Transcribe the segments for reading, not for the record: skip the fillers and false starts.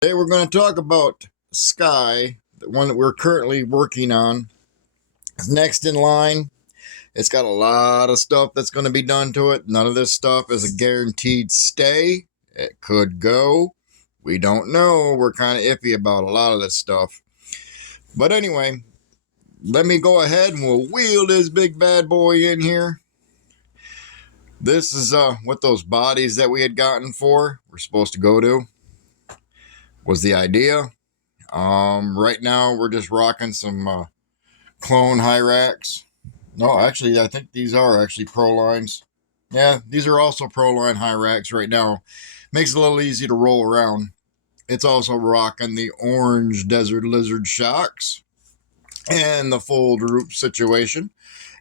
Today we're going to talk about Sky, the one that we're currently working on. It's next in line. It's got a lot of stuff that's going to be done to it. None of this stuff is a guaranteed stay. It could go. We don't know. We're kind of iffy about a lot of this stuff. But anyway, let me go ahead and we'll wheel this big bad boy in here. This is what those bodies that we had gotten for were supposed to go to. Was the idea. Right now we're just rocking some clone high racks. No, actually, I think these are actually Pro Lines. Yeah, these are also Pro Line high racks right now. Makes it a little easy to roll around. It's also rocking the orange Desert Lizard shocks and the full droop situation.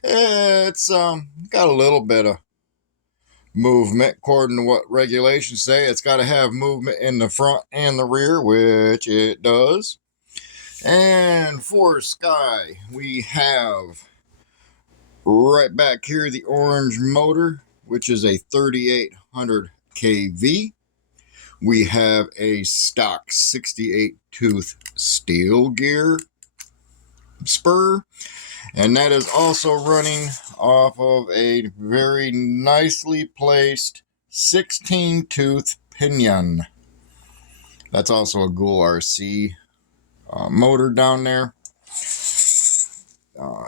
It's got a little bit of movement according to what regulations say. It's got to have movement in the front and the rear, which it does. And for Sky, we have right back here the orange motor, which is a 3800 kV. We have a stock 68 tooth steel gear spur, and that is also running off of a very nicely placed 16 tooth pinion. That's also a Ghoul RC motor down there.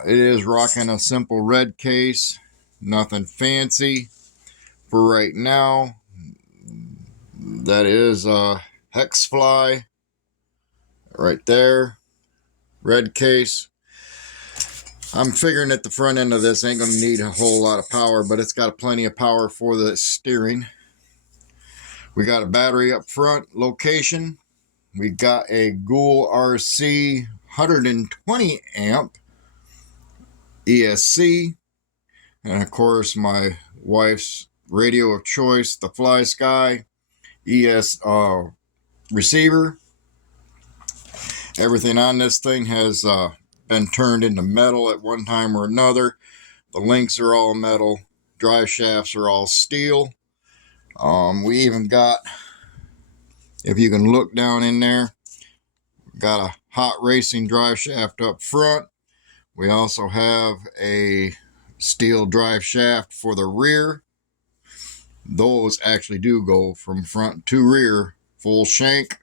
It is rocking a simple red case, nothing fancy for right now. That is a hex fly right there, red case. I'm figuring that the front end of this ain't going to need a whole lot of power, but it's got plenty of power for the steering. We got a battery up front location. We got a Ghoul RC 120 amp ESC, and of course my wife's radio of choice, the Fly Sky ES receiver. Everything on this thing has been turned into metal at one time or another. The links are all metal. Drive shafts are all steel. We even got, if you can look down in there, got a hot racing drive shaft up front. We also have a steel drive shaft for the rear. Those actually do go from front to rear, full shank.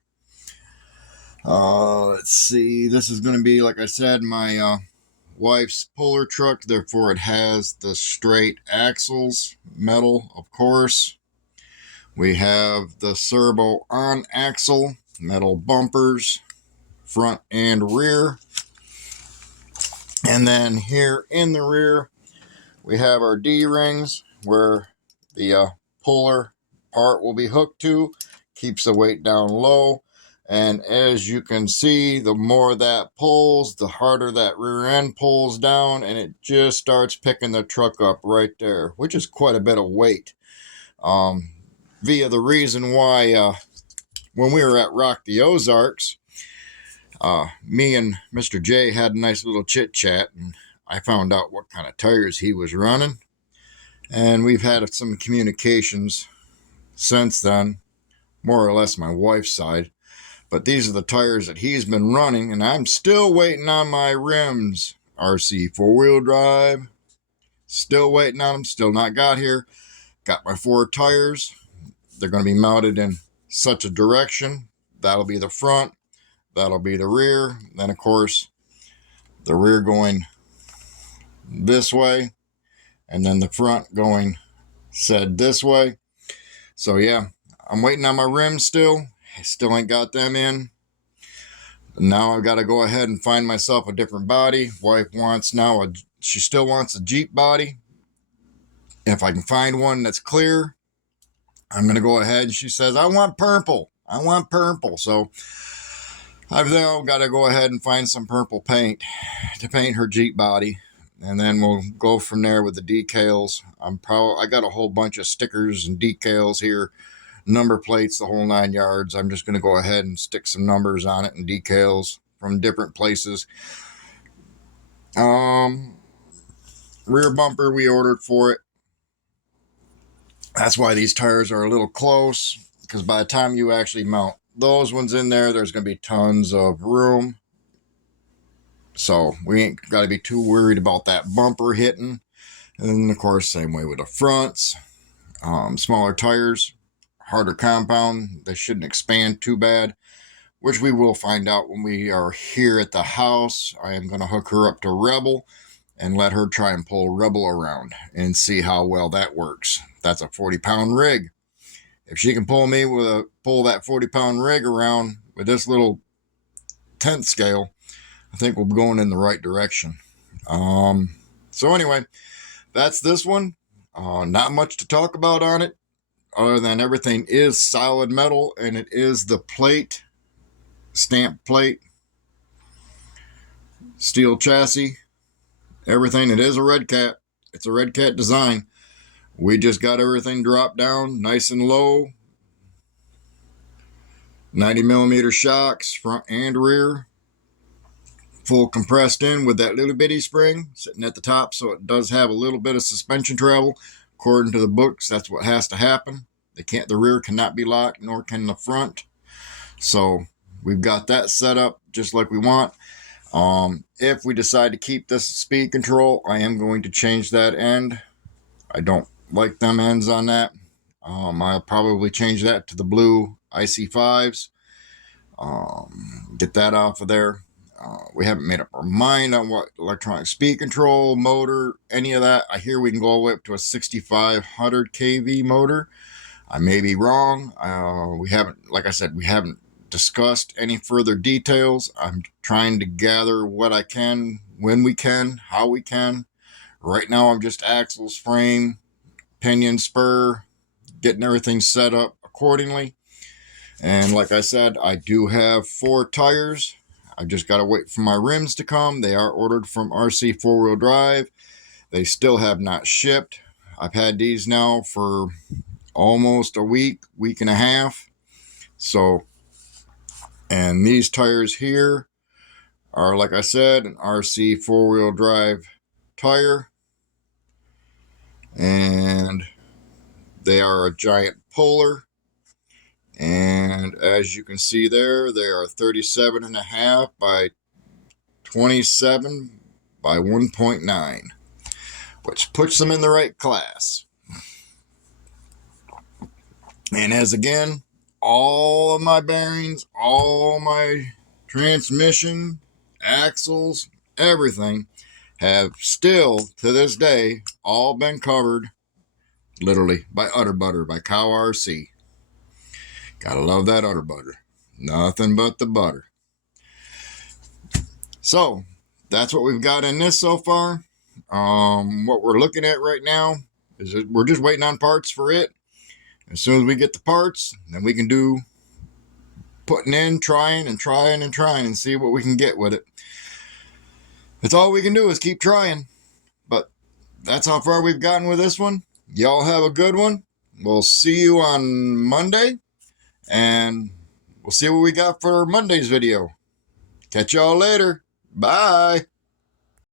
Let's see. This is going to be, like I said, my wife's puller truck. Therefore, it has the straight axles, metal, of course. We have the servo on axle, metal bumpers, front and rear. And then here in the rear, we have our D-rings where the puller part will be hooked to, keeps the weight down low. And as you can see, the more that pulls, the harder that rear end pulls down, and it just starts picking the truck up right there, which is quite a bit of weight. Via the reason why when we were at Rock the Ozarks, me and Mr. J had a nice little chit chat, and I found out what kind of tires he was running. And we've had some communications since then, more or less my wife's side. But these are the tires that he's been running, and I'm still waiting on my rims. RC four-wheel drive, still waiting on them, still not got here. Got my 4 tires. They're going to be mounted in such a direction. That'll be the front, that'll be the rear. Then, of course, the rear going this way, and then the front going said this way. So, yeah, I'm waiting on my rims still. I still ain't got them in. Now I've got to go ahead and find myself a different body. Wife wants now, she still wants a Jeep body. If I can find one that's clear, I'm going to go ahead. She says, I want purple. I want purple. So I've now got to go ahead and find some purple paint to paint her Jeep body. And then we'll go from there with the decals. I got a whole bunch of stickers and decals here, number plates, the whole 9 yards. I'm just going to go ahead and stick some numbers on it and decals from different places. Rear bumper we ordered for it. That's why these tires are a little close, because by the time you actually mount those ones in there, there's going to be tons of room. So we ain't got to be too worried about that bumper hitting. And then, of course, same way with the fronts. Smaller tires, harder compound. They shouldn't expand too bad, which we will find out when we are here at the house. I am going to hook her up to Rebel and let her try and pull Rebel around and see how well that works. That's a 40-pound rig. If she can pull that 40-pound rig around with this little 10th scale, I think we're going in the right direction. So anyway, that's this one. Not much to talk about on it, other than everything is solid metal, and it is the plate, stamp plate, steel chassis, everything. It is a Red Cat. It's a Red Cat design. We just got everything dropped down nice and low. 90mm shocks, front and rear. Full compressed in with that little bitty spring sitting at the top, so it does have a little bit of suspension travel. According to the books, that's what has to happen. The rear cannot be locked, nor can the front. So we've got that set up just like we want. If we decide to keep this speed control, I am going to change that end. I don't like them ends on that. I'll probably change that to the blue IC5s. Get that off of there. We haven't made up our mind on what electronic speed control, motor, any of that. I hear we can go all the way up to a 6,500 kV motor. I may be wrong. We haven't, like I said, we haven't discussed any further details. I'm trying to gather what I can, when we can, how we can. Right now, I'm just axles, frame, pinion, spur, getting everything set up accordingly. And like I said, I do have 4 tires. I've just got to wait for my rims to come. They are ordered from RC 4-wheel drive. They still have not shipped. I've had these now for almost a week and a half. So, and these tires here are, like I said, an RC 4-wheel drive tire. And they are a giant Polar. And as you can see there, they are 37.5 by 27 by 1.9, which puts them in the right class. And as again, all of my bearings, all my transmission, axles, everything have still to this day all been covered literally by Udder Butter by Cow RC. Gotta love that udder butter. Nothing but the butter. So, that's what we've got in this so far. What we're looking at right now is that we're just waiting on parts for it. As soon as we get the parts, then we can do putting in, trying and see what we can get with it. That's all we can do is keep trying. But that's how far we've gotten with this one. Y'all have a good one. We'll see you on Monday. And we'll see what we got for Monday's video. Catch y'all later. Bye.